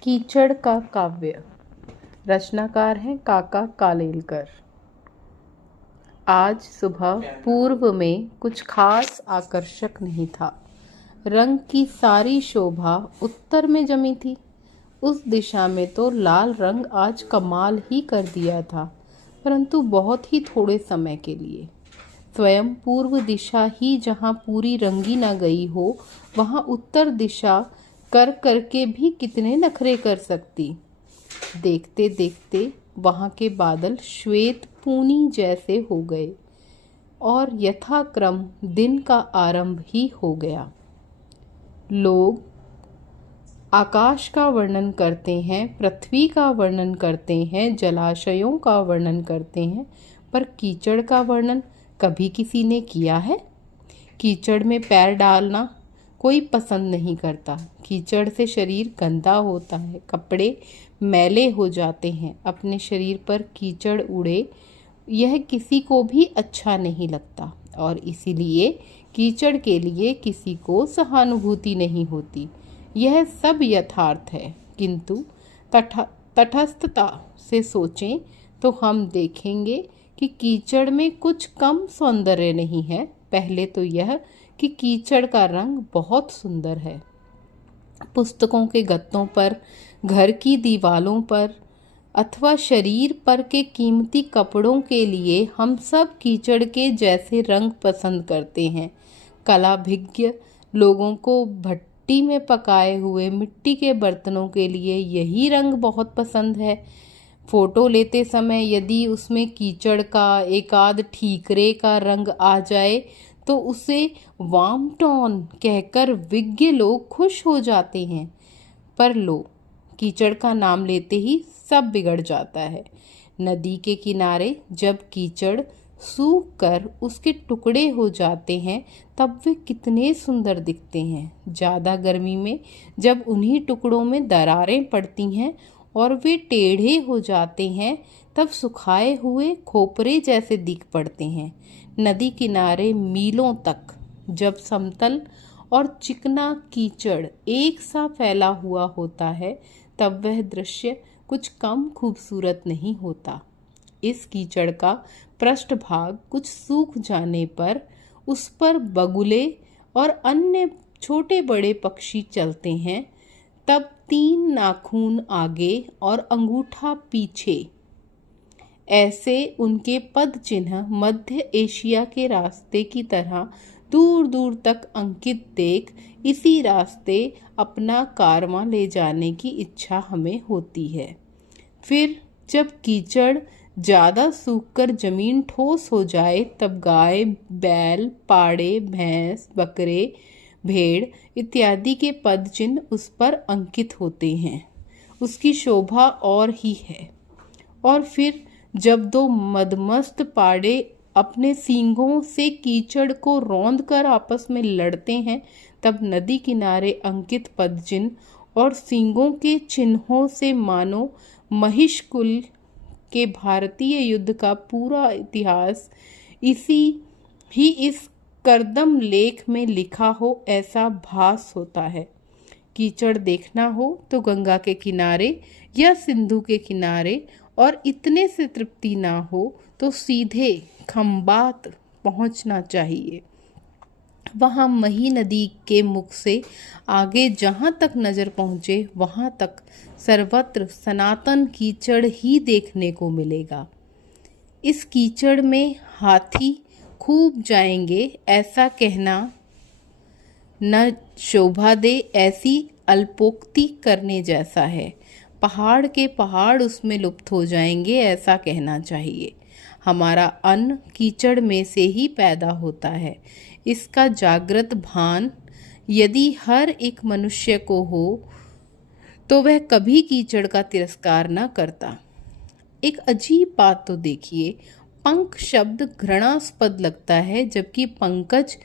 कीचड़ का काव्य। रचनाकार हैं काका कालेलकर। आज सुबह पूर्व में कुछ खास आकर्षक नहीं था। रंग की सारी शोभा उत्तर में जमी थी। उस दिशा में तो लाल रंग आज कमाल ही कर दिया था, परंतु बहुत ही थोड़े समय के लिए। स्वयं पूर्व दिशा ही जहाँ पूरी रंगी न गई हो, वहाँ उत्तर दिशा कर करके भी कितने नखरे कर सकती। देखते देखते वहाँ के बादल श्वेत पूनी जैसे हो गए और यथाक्रम दिन का आरंभ ही हो गया। लोग आकाश का वर्णन करते हैं, पृथ्वी का वर्णन करते हैं, जलाशयों का वर्णन करते हैं, पर कीचड़ का वर्णन कभी किसी ने किया है? कीचड़ में पैर डालना कोई पसंद नहीं करता। कीचड़ से शरीर गंदा होता है, कपड़े मैले हो जाते हैं, अपने शरीर पर कीचड़ उड़े यह किसी को भी अच्छा नहीं लगता और इसीलिए कीचड़ के लिए किसी को सहानुभूति नहीं होती। यह सब यथार्थ है, किंतु तटस्थता से सोचें तो हम देखेंगे कि कीचड़ में कुछ कम सौंदर्य नहीं है। पहले तो यह कि कीचड़ का रंग बहुत सुंदर है। पुस्तकों के गत्तों पर, घर की दीवालों पर अथवा शरीर पर के कीमती कपड़ों के लिए हम सब कीचड़ के जैसे रंग पसंद करते हैं। कलाभिज्ञ लोगों को भट्टी में पकाए हुए मिट्टी के बर्तनों के लिए यही रंग बहुत पसंद है। फोटो लेते समय यदि उसमें कीचड़ का एकाध ठीकरे का रंग आ जाए तो उसे वार्म टोन कहकर विज्ञ लोग खुश हो जाते हैं। पर लो, कीचड़ का नाम लेते ही सब बिगड़ जाता है। नदी के किनारे जब कीचड़ सूख कर उसके टुकड़े हो जाते हैं तब वे कितने सुंदर दिखते हैं। ज़्यादा गर्मी में जब उन्हीं टुकड़ों में दरारें पड़ती हैं और वे टेढ़े हो जाते हैं तब सुखाए हुए खोपरे जैसे दिख पड़ते हैं। नदी किनारे मीलों तक जब समतल और चिकना कीचड़ एक सा फैला हुआ होता है तब वह दृश्य कुछ कम खूबसूरत नहीं होता। इस कीचड़ का पृष्ठभाग कुछ सूख जाने पर उस पर बगुले और अन्य छोटे बड़े पक्षी चलते हैं। तब 3 नाखून आगे और अंगूठा पीछे ऐसे उनके पद चिन्ह मध्य एशिया के रास्ते की तरह दूर दूर तक अंकित देख इसी रास्ते अपना कारवां ले जाने की इच्छा हमें होती है। फिर जब कीचड़ ज़्यादा सूखकर जमीन ठोस हो जाए तब गाय, बैल, पाड़े, भैंस, बकरे, भेड़ इत्यादि के पद चिन्ह उस पर अंकित होते हैं। उसकी शोभा और ही है। और फिर जब 2 मदमस्त पाड़े अपने सींगों से कीचड़ को रौंद कर आपस में लड़ते हैं तब नदी किनारे अंकित पद चिन्ह और सींगों के चिन्हों से मानो महिष कुल के भारतीय युद्ध का पूरा इतिहास इस करदम लेख में लिखा हो ऐसा भास होता है। कीचड़ देखना हो तो गंगा के किनारे या सिंधु के किनारे और इतने से तृप्ति ना हो तो सीधे खंबात पहुंचना चाहिए। वहाँ मही नदी के मुख से आगे जहाँ तक नज़र पहुँचे वहाँ तक सर्वत्र सनातन कीचड़ ही देखने को मिलेगा। इस कीचड़ में हाथी खूब जाएंगे ऐसा कहना न शोभा दे, ऐसी अल्पोक्ति करने जैसा है। पहाड़ के पहाड़ उसमें लुप्त हो जाएंगे ऐसा कहना चाहिए। हमारा अन्न कीचड़ में से ही पैदा होता है। इसका जागृत भान यदि हर एक मनुष्य को हो तो वह कभी कीचड़ का तिरस्कार न करता। एक अजीब बात तो देखिए, पंख शब्द घृणास्पद लगता है, जबकि पंकज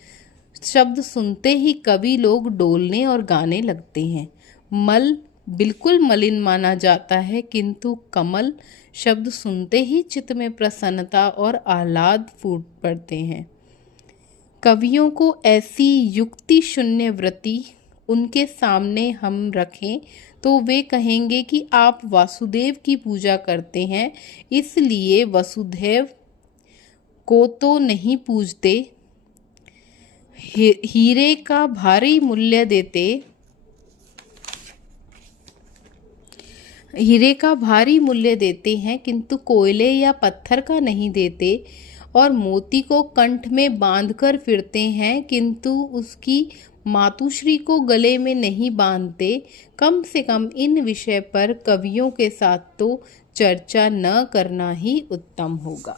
शब्द सुनते ही कवि लोग डोलने और गाने लगते हैं। मल बिल्कुल मलिन माना जाता है, किंतु कमल शब्द सुनते ही चित्त में प्रसन्नता और आह्लाद फूट पड़ते हैं। कवियों को ऐसी युक्ति शून्य वृत्ति उनके सामने हम रखें तो वे कहेंगे कि आप वासुदेव की पूजा करते हैं, इसलिए वसुदेव को तो नहीं पूजते। हीरे का भारी मूल्य देते हीरे का भारी मूल्य देते हैं, किंतु कोयले या पत्थर का नहीं देते। और मोती को कंठ में बांधकर फिरते हैं, किंतु उसकी मातुश्री को गले में नहीं बांधते। कम से कम इन विषय पर कवियों के साथ तो चर्चा न करना ही उत्तम होगा।